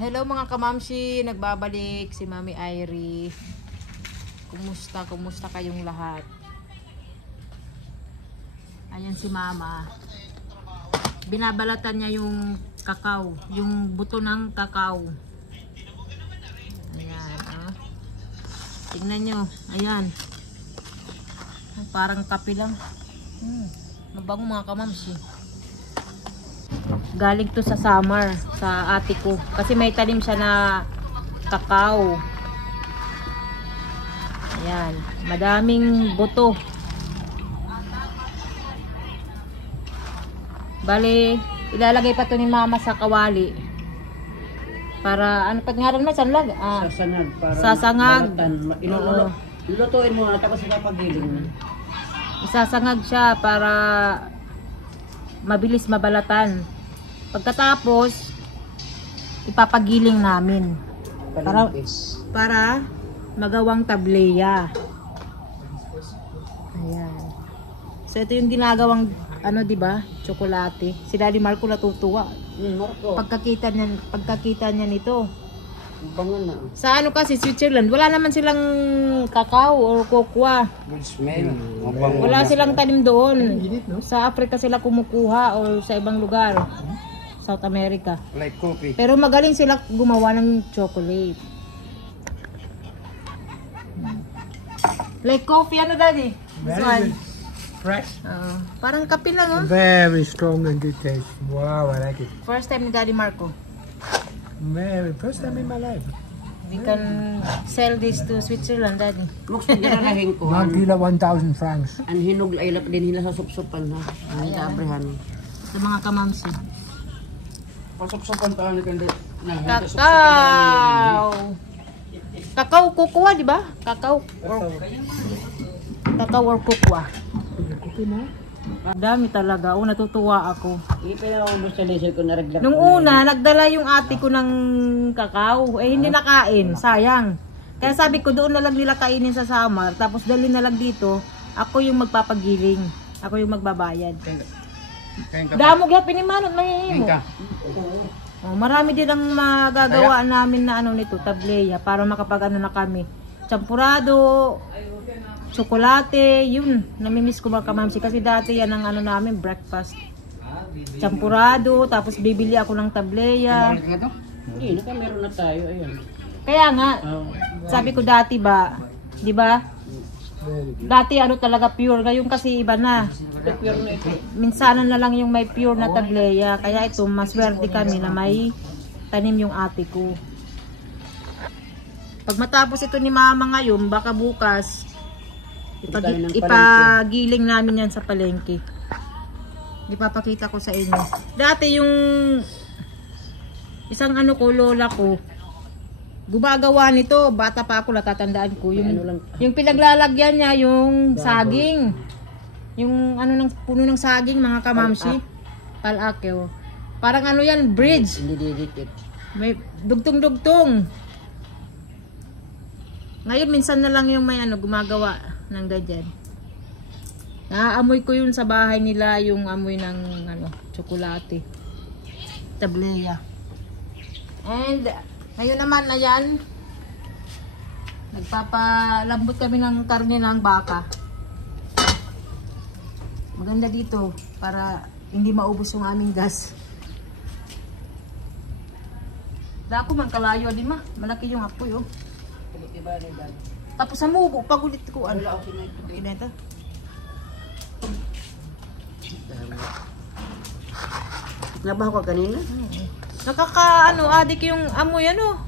Hello mga kamamshi, nagbabalik si Mami Irie. Kumusta kayong lahat? Ayan si Mama. Binabalatan niya yung kakao, yung buto ng kakao. Ayan, oh. Tingnan nyo, ayan. Parang kape lang. Mabango mga kamamshi. Galing to sa summer sa ate ko kasi may tanim siya na kakao. Ayan, madaming buto. Bale, ilalagay pa to ni Mama sa kawali para ano pag ngaran na sanlag? Sasangag para sasangag. Lutuin mo na tapos ipapagiling na. Isasangag siya para mabilis mabalatan. Pagkatapos ipapagiling namin para magawang tableya. Ayan. So ito yung ginagawang ano, 'di ba? Tsokolate. Si Daddy Marco natutuwa. Marco. Pagkakita niya nito. Bango na. Sa ano kasi Switzerland, wala naman silang kakao or cocoa. Good smell. Wala silang tanim doon. Sa Africa sila kumukuha or sa ibang lugar. South America. Like coffee. Pero magaling sila gumawa ng chocolate. Like coffee, ano Daddy? This one. Fresh. Parang kape lang, oh. Very strong and good taste. Wow, I like it. First time ni Daddy Marco. Very first time in my life. We can sell this to Switzerland, Daddy. Mukha nila na hingko. Magkila 1,000 francs. Ang hinog ay lap din nila sa supsupan ha. Ang kaabrehan. Sa mga kamamsi. Pasupsupan pa ni kande. Kakao! Kakao kukuha, di ba? Kakao or kukuha. Dami talaga. Natutuwa ako. Ipinaubos sa laser ko na regla. Nung una, nagdala yung ate ko ng kakao. Hindi nakain. Sayang. Kaya sabi ko, doon na lang nila kainin sa summer. Tapos dali na lang dito. Ako yung magpapagiling. Ako yung magbabayad. Damo gapin ni Manot. Mahihimo. Marami din ang magagawa namin na ano nito, tableya. Para makapag ano na kami. Champurado, tsokolate, yun. Namimiss ko mga kamamsi. Kasi dati yan ang ano namin, breakfast. Champurado, tapos bibili ako ng tableya. Hindi, meron na tayo. Ayan. Kaya nga, sabi ko dati ba, di ba? Dati ano talaga pure, ngayon kasi iba na. Minsanan na lang yung may pure na tableya. Kaya ito, maswerte kami na may tanim yung ate ko. Pag matapos ito ni Mama ngayon, baka bukas, ipagiling namin yan sa palengke. Ipapakita ko sa inyo. Dati yung isang ano ko, lola ko, gumagawa nito, bata pa ako, natatandaan ko. Yung pinaglalagyan niya, yung saging. Yung ano ng puno ng saging, mga kamamsi. Palakyo. Parang ano yan, bridge. May dugtong-dugtong. Ngayon, minsan na lang yung may ano, gumagawa ng ganyan. Naaamoy ko yun sa bahay nila, yung amoy ng ano, tsokolate. Tableya. And ngayon naman, ayan, nagpapalambot kami ng karne ng baka. Maganda dito para hindi maubos yung aming gas. Dako man kalayo di ma, malaki yung apoy oh. Tapos sa mugo, pagulit ko ano. Okay na ito. Nabaho ka kanina? Nakaka ano, adik yung amoy ano.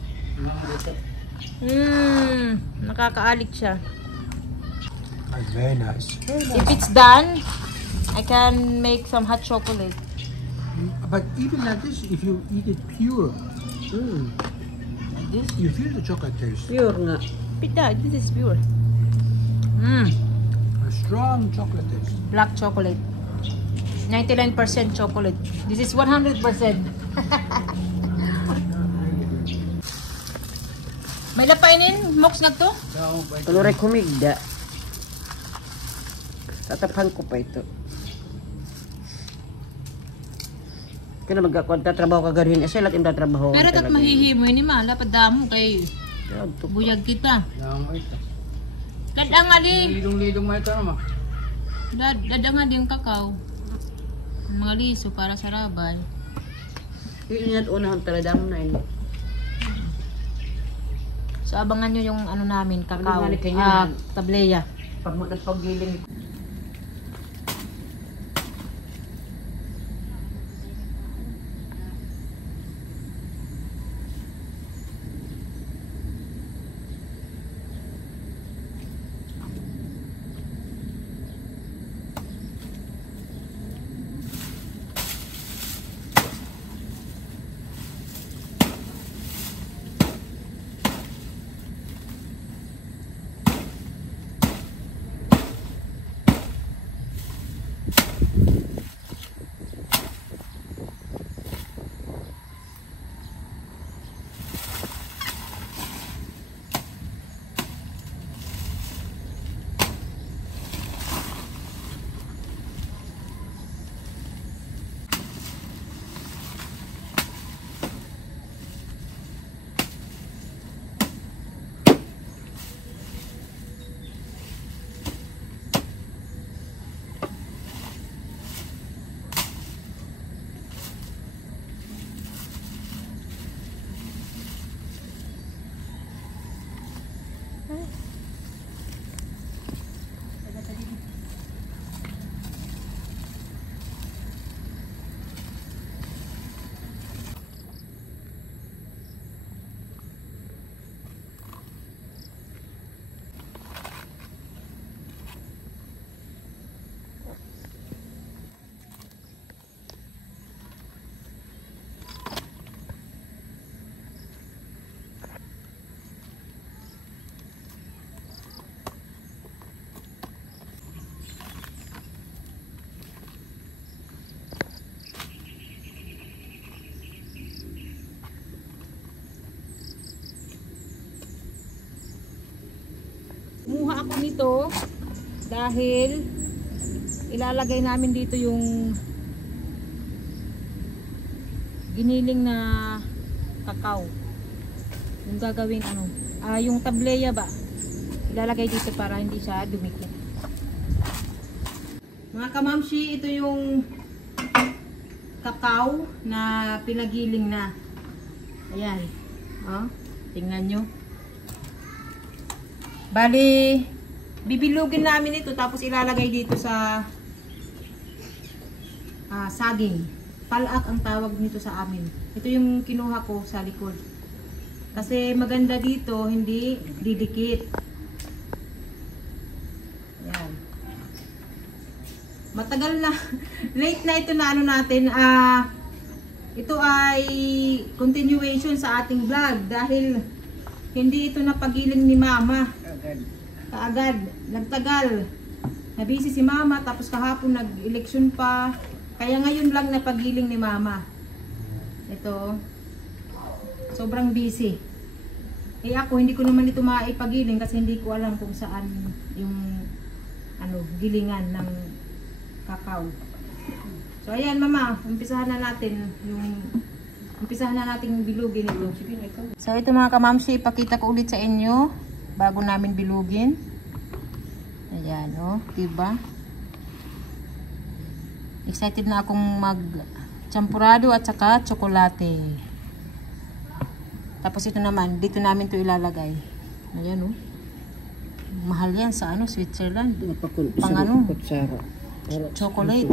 Nakakaalik siya. Very nice. If it's done, I can make some hot chocolate. But even like this, if you eat it pure, Like this? you feel the chocolate taste. Pure nga. Pita, this is pure. A strong chocolate taste. Black chocolate. 99% chocolate. This is 100%. May lapainin, moks na to? Tuloy kumigda. Tatapan ko pa ito. Kaya magtatrabaho ka garin. Sila yung tatrabaho. Pero tat mahihimo ni mala padamo kay buyag kita. Yang ito. Dadang ali. Lidong-lidong mo ito naman. Dadang ali yung kakao. Mga liso para sa rabay. Yung inat unahon talaga mo na yun. So abangan nyo yung ano namin, kakao, Ano nga, tableya. Pag paggiling. Kumuha ako nito dahil ilalagay namin dito yung giniling na kakao. Yung gagawin ano, yung tableya ba? Ilalagay dito para hindi siya dumikit. Mga kamamshi, ito yung kakao na pinagiling na. Ayan. Oh, tingnan nyo. Bali, bibilugin namin ito tapos ilalagay dito sa saging. Palak ang tawag nito sa amin. Ito yung kinuha ko sa likod. Kasi maganda dito, hindi didikit. Ayan. Matagal na, late na ito na ano natin. Ito ay continuation sa ating vlog dahil hindi ito napagiling ni Mama. Kaagad, nagtagal. Nabisi si Mama, tapos kahapon nag-eleksyon pa. Kaya ngayon lang napagiling ni Mama. Ito, sobrang busy. Eh ako, hindi ko naman ito maipagiling kasi hindi ko alam kung saan yung gilingan ng kakao. So ayan Mama, umpisahan na natin bilugin ito. So ito mga kamamshi, ipakita ko ulit sa inyo bago namin bilugin. Ayan, oh, diba? Excited na akong mag-champurado at saka tsokolate. Tapos ito naman, dito namin to ilalagay. Ayan, oh. Mahal yan sa Switzerland. Pang chocolate.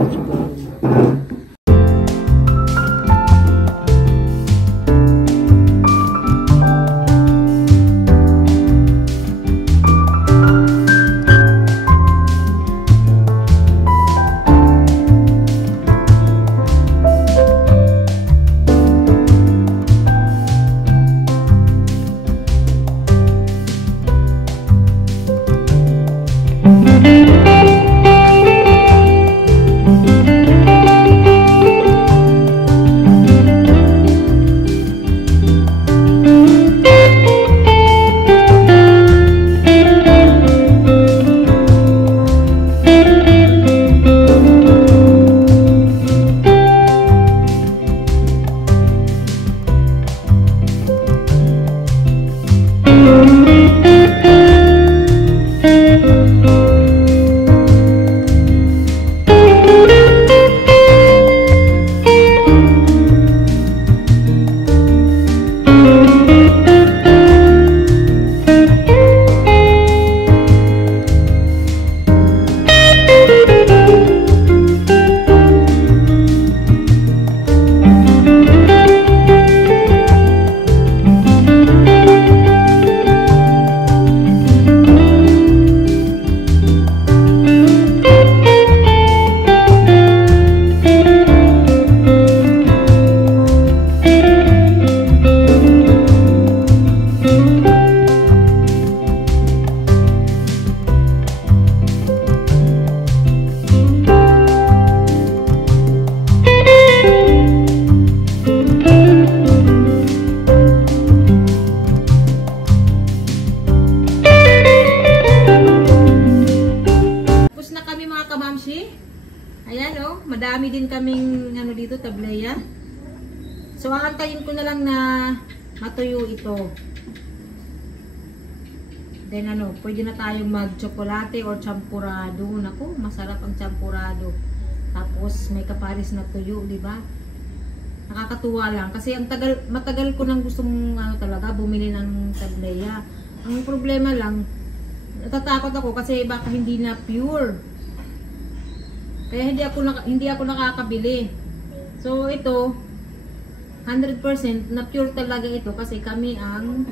Marami din kaming ano dito, tableya. So, aantayin ko na lang na matuyo ito. Then ano, pwede na tayong mag-chocolate or champurado. Naku, masarap ang champurado. Tapos may kaparis na tuyo, di ba? Nakakatuwa lang kasi matagal ko nang gustong ano talaga bumili ng tableya. Ang problema lang, natatakot ako kasi baka hindi na pure. Kaya hindi ako nakakabili. So ito 100% na pure talaga ito kasi kami ang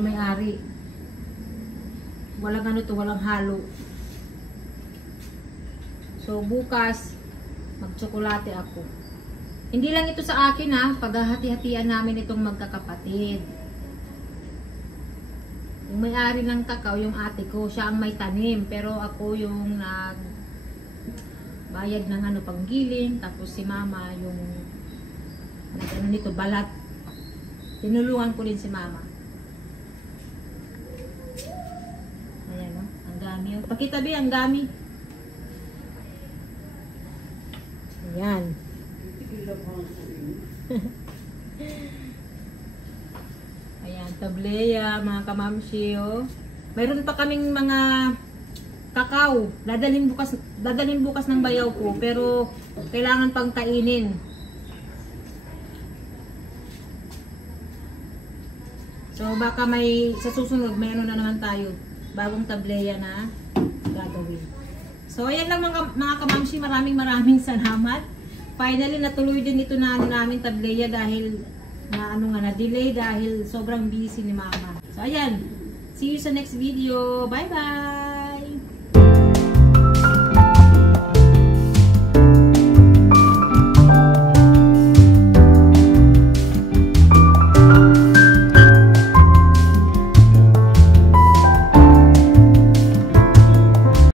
may-ari. Walang ano to, walang halo. So bukas mag-tsokolate ako. Hindi lang ito sa akin ha, paghahati-hatian namin itong magkakapatid. Yung may-ari ng kakao, yung ate ko, siya ang may tanim, pero ako yung bayad ng ano panggiling, tapos si mama yung nagano nito balat. Tinulungan ko din si mama. Ayan o, ang dami. Pakita ba ang dami? Ayan. Ayan, tableya, mga kamamshi, oh. Mayroon pa kaming mga kakao. Dadalhin bukas ng bayaw ko, pero kailangan pang kainin. So baka sa susunod may ano na naman tayo, bagong tableya na gagawin. So ayan lang mga kamamshi, maraming salamat. Finally natuloy din ito na namin tableya dahil na-delay dahil sobrang busy ni mama. So ayan, see you sa next video. Bye bye!